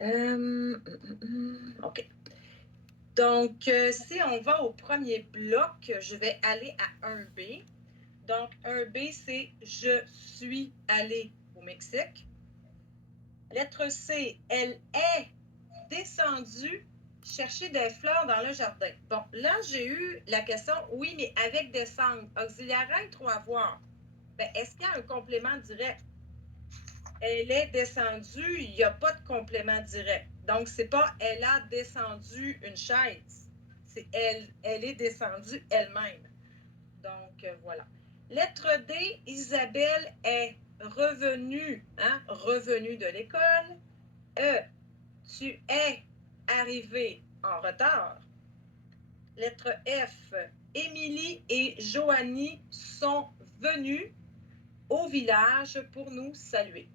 OK. Donc, si on va au premier bloc, je vais aller à 1B. Donc, 1B, c'est « Je suis allé au Mexique ». Lettre C, elle est descendue chercher des fleurs dans le jardin. Bon, là, j'ai eu la question, oui, mais avec descendre, auxiliaire être ou avoir? Ben, est-ce qu'il y a un complément direct? Elle est descendue, il n'y a pas de complément direct. Donc, c'est pas elle a descendu une chaise. C'est elle est descendue elle-même. Donc, voilà. Lettre D, Isabelle est revenue, revenue de l'école. E, tu es arrivé en retard. Lettre F, Émilie et Joanie sont venues au village pour nous saluer.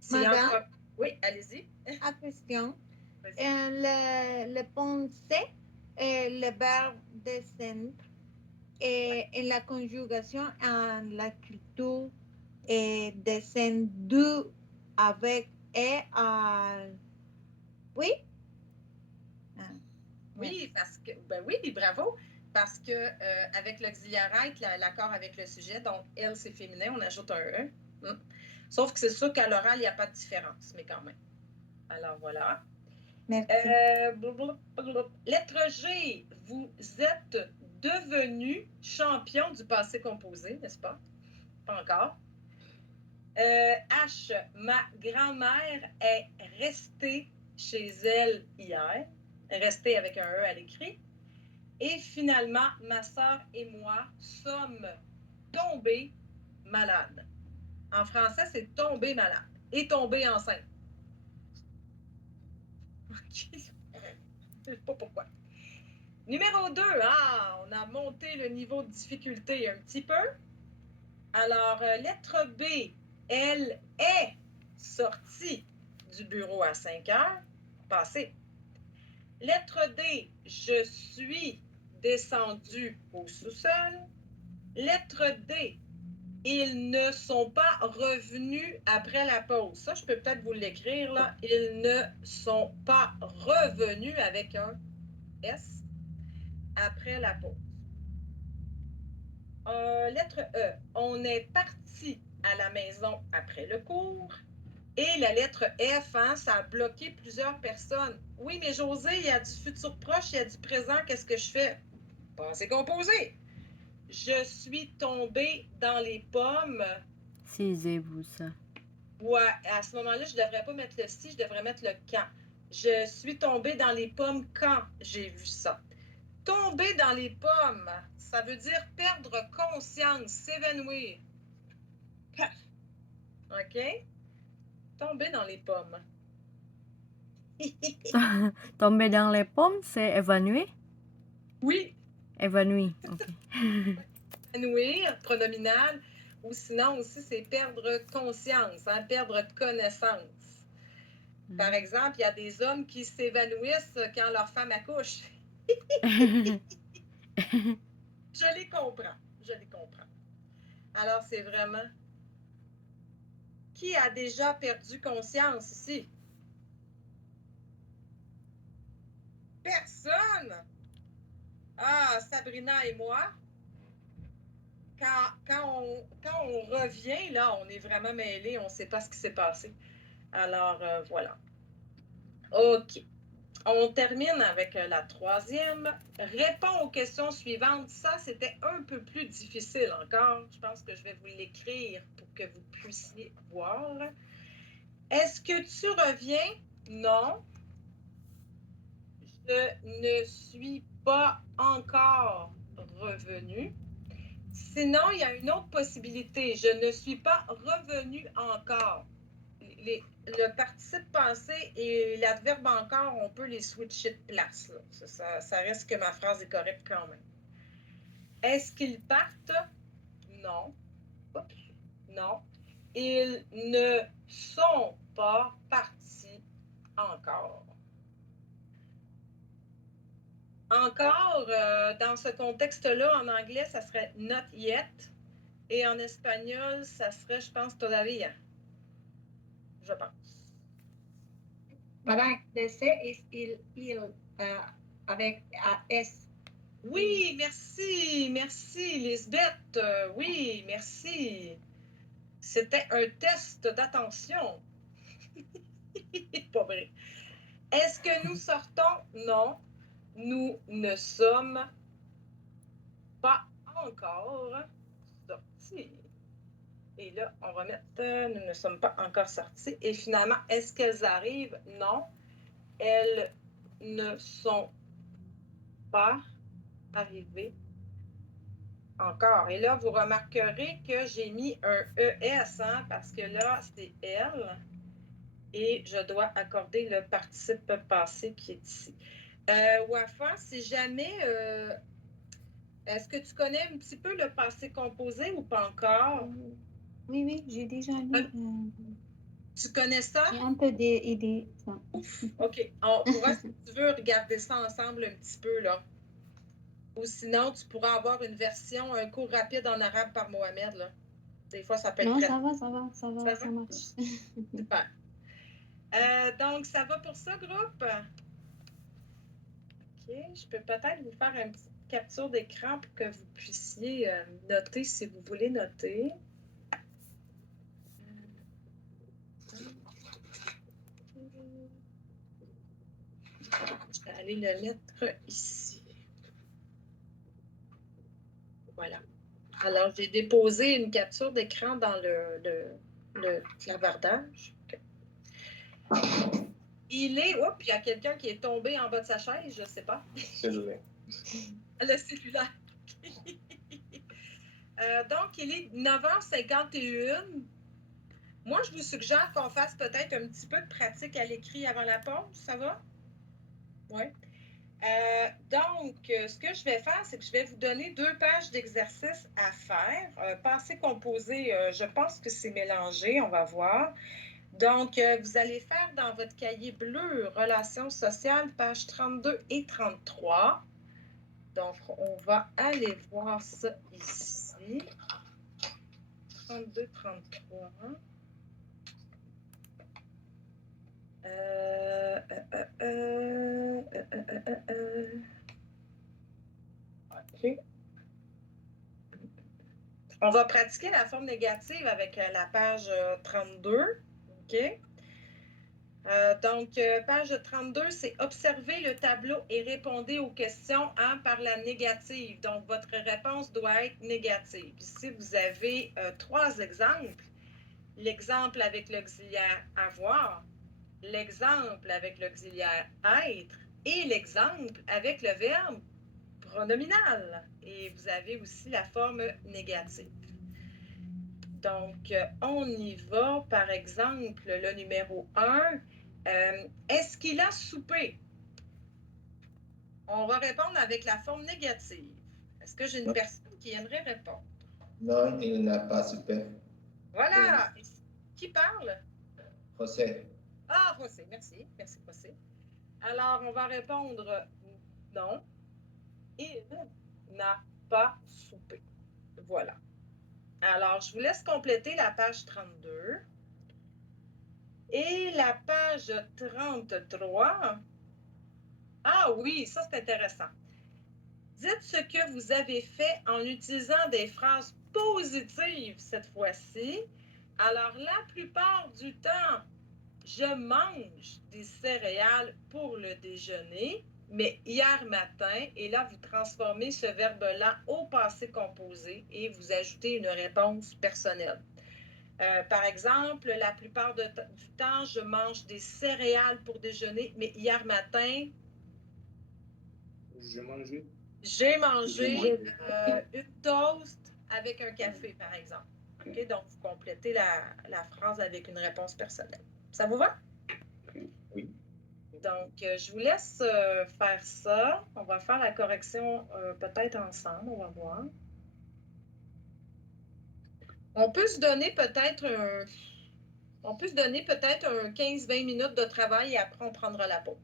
S'il y a Madame, encore... Oui, allez-y. à question. Vas-y. Le pensée et le verbe descendre et en la conjugación en l'écriture est descendu avec et à... Oui? Ah, merci. Oui, parce que, ben oui, bravo, parce que avec l'auxiliaire être, l'accord avec le sujet, donc elle, c'est féminin, on ajoute un E. Sauf que c'est sûr qu'à l'oral, il n'y a pas de différence, mais quand même. Alors voilà. Merci. Lettre G, vous êtes devenu champion du passé composé, n'est-ce pas? Pas encore. H, ma grand-mère est restée chez elle hier. Restée avec un E à l'écrit. Et finalement, ma sœur et moi sommes tombés malades. En français, c'est tomber malade et tomber enceinte. Je ne sais pas pourquoi. Numéro 2, on a monté le niveau de difficulté un petit peu. Alors, lettre B, elle est sortie du bureau à 5 heures. Passé. Lettre D, je suis descendue au sous-sol. Lettre D, ils ne sont pas revenus après la pause. Ça, je peux peut-être vous l'écrire là. Ils ne sont pas revenus avec un S après la pause. Lettre E. On est parti à la maison après le cours. Et la lettre F, ça a bloqué plusieurs personnes. Oui, mais José, il y a du futur proche, il y a du présent, qu'est-ce que je fais? Passé composé. Je suis tombée dans les pommes. Taisez-vous ça. Ouais, à ce moment-là, je ne devrais pas mettre le si, je devrais mettre le quand. Je suis tombée dans les pommes quand j'ai vu ça. Tomber dans les pommes, ça veut dire perdre conscience, s'évanouir. Paf! OK? Tomber dans les pommes. Tomber dans les pommes, c'est évanouir? Oui, Évanouir, ok. évanouir, pronominal, ou sinon aussi, c'est perdre conscience, perdre connaissance. Par exemple, il y a des hommes qui s'évanouissent quand leur femme accouche. Je les comprends, je les comprends. Alors, c'est vraiment... Qui a déjà perdu conscience ici? Personne! Ah, Sabrina et moi, quand on revient, là, on est vraiment mêlés, on ne sait pas ce qui s'est passé. Alors, voilà. OK. On termine avec la troisième. Réponds aux questions suivantes. Ça, c'était un peu plus difficile encore. Je pense que je vais vous l'écrire pour que vous puissiez voir. Est-ce que tu reviens? Non. Je ne suis pas encore revenu. Sinon, il y a une autre possibilité. Je ne suis pas revenu encore. Le participe passé et l'adverbe encore, on peut les switcher de place. Ça reste que ma phrase est correcte quand même. Est-ce qu'ils partent? Non. Oups. Non. Ils ne sont pas partis encore. Encore, dans ce contexte-là, en anglais, ça serait not yet. Et en espagnol, ça serait, je pense, todavía. Je pense. Madame, le C est il avec S. Oui, merci, merci, Lisbeth. Oui, merci. C'était un test d'attention. Pas vrai. Est-ce que nous sortons? Non, nous ne sommes pas encore sortis. Et là, on va mettre nous ne sommes pas encore sortis. Et finalement, est-ce qu'elles arrivent? Non, elles ne sont pas arrivées encore. Et là, vous remarquerez que j'ai mis un ES, hein, parce que là, c'est elle. Et je dois accorder le participe passé qui est ici. Wafa, si jamais, est-ce que tu connais un petit peu le passé composé ou pas encore? Oui, j'ai déjà lu. Tu connais ça? J'ai un peu d'idées. Ouf, OK. On pourra, si tu veux, regarder ça ensemble un petit peu, là. Ou sinon, tu pourras avoir une version, un cours rapide en arabe par Mohamed, là. Des fois, ça peut être Non, très... ça va, ça marche. Super. Donc, ça va pour ça, groupe? OK. Je peux peut-être vous faire une petite capture d'écran pour que vous puissiez noter si vous voulez noter. Je vais aller le mettre ici. Voilà. Alors, j'ai déposé une capture d'écran dans le clavardage. Okay. Il est... Oups, il y a quelqu'un qui est tombé en bas de sa chaise, je ne sais pas. Cellulaire. Le cellulaire. Donc, il est 9h51. Moi, je vous suggère qu'on fasse peut-être un petit peu de pratique à l'écrit avant la pause. Ça va? Oui. Donc, ce que je vais faire, c'est que je vais vous donner 2 pages d'exercices à faire. Passé composé, je pense que c'est mélangé, on va voir. Donc, vous allez faire dans votre cahier bleu Relations sociales, pages 32 et 33. Donc, on va aller voir ça ici. 32, 33. OK. On va pratiquer la forme négative avec la page 32. OK? Donc, page 32, c'est observer le tableau et répondez aux questions hein, par la négative. Donc, votre réponse doit être négative. Ici, vous avez 3 exemples. L'exemple avec l'auxiliaire avoir, l'exemple avec l'auxiliaire être et l'exemple avec le verbe pronominal. Et vous avez aussi la forme négative. Donc, on y va. Par exemple, le numéro 1. Est-ce qu'il a soupé? On va répondre avec la forme négative. Est-ce que j'ai une personne qui aimerait répondre? Non, il n'a pas soupé. Voilà. Qui parle? José. Ah, José. Merci. Merci, José. Alors, on va répondre non. Il n'a pas soupé. Voilà. Alors, je vous laisse compléter la page 32. Et la page 33. Ah oui, ça c'est intéressant. Dites ce que vous avez fait en utilisant des phrases positives cette fois-ci. Alors, la plupart du temps, je mange des céréales pour le déjeuner, mais hier matin, et là, vous transformez ce verbe-là au passé composé et vous ajoutez une réponse personnelle. Par exemple, la plupart du temps, je mange des céréales pour déjeuner, mais hier matin, J'ai mangé. j'ai mangé une toast avec un café, par exemple. Okay? Donc, vous complétez la phrase avec une réponse personnelle. Ça vous va? Oui. Donc, je vous laisse faire ça. On va faire la correction peut-être ensemble. On va voir. On peut se donner peut-être un 15-20 minutes de travail et après, on prendra la pause.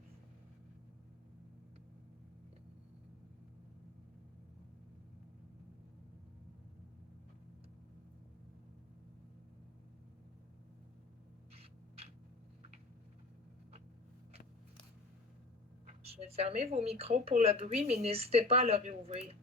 Je vais fermer vos micros pour le bruit, mais n'hésitez pas à le réouvrir.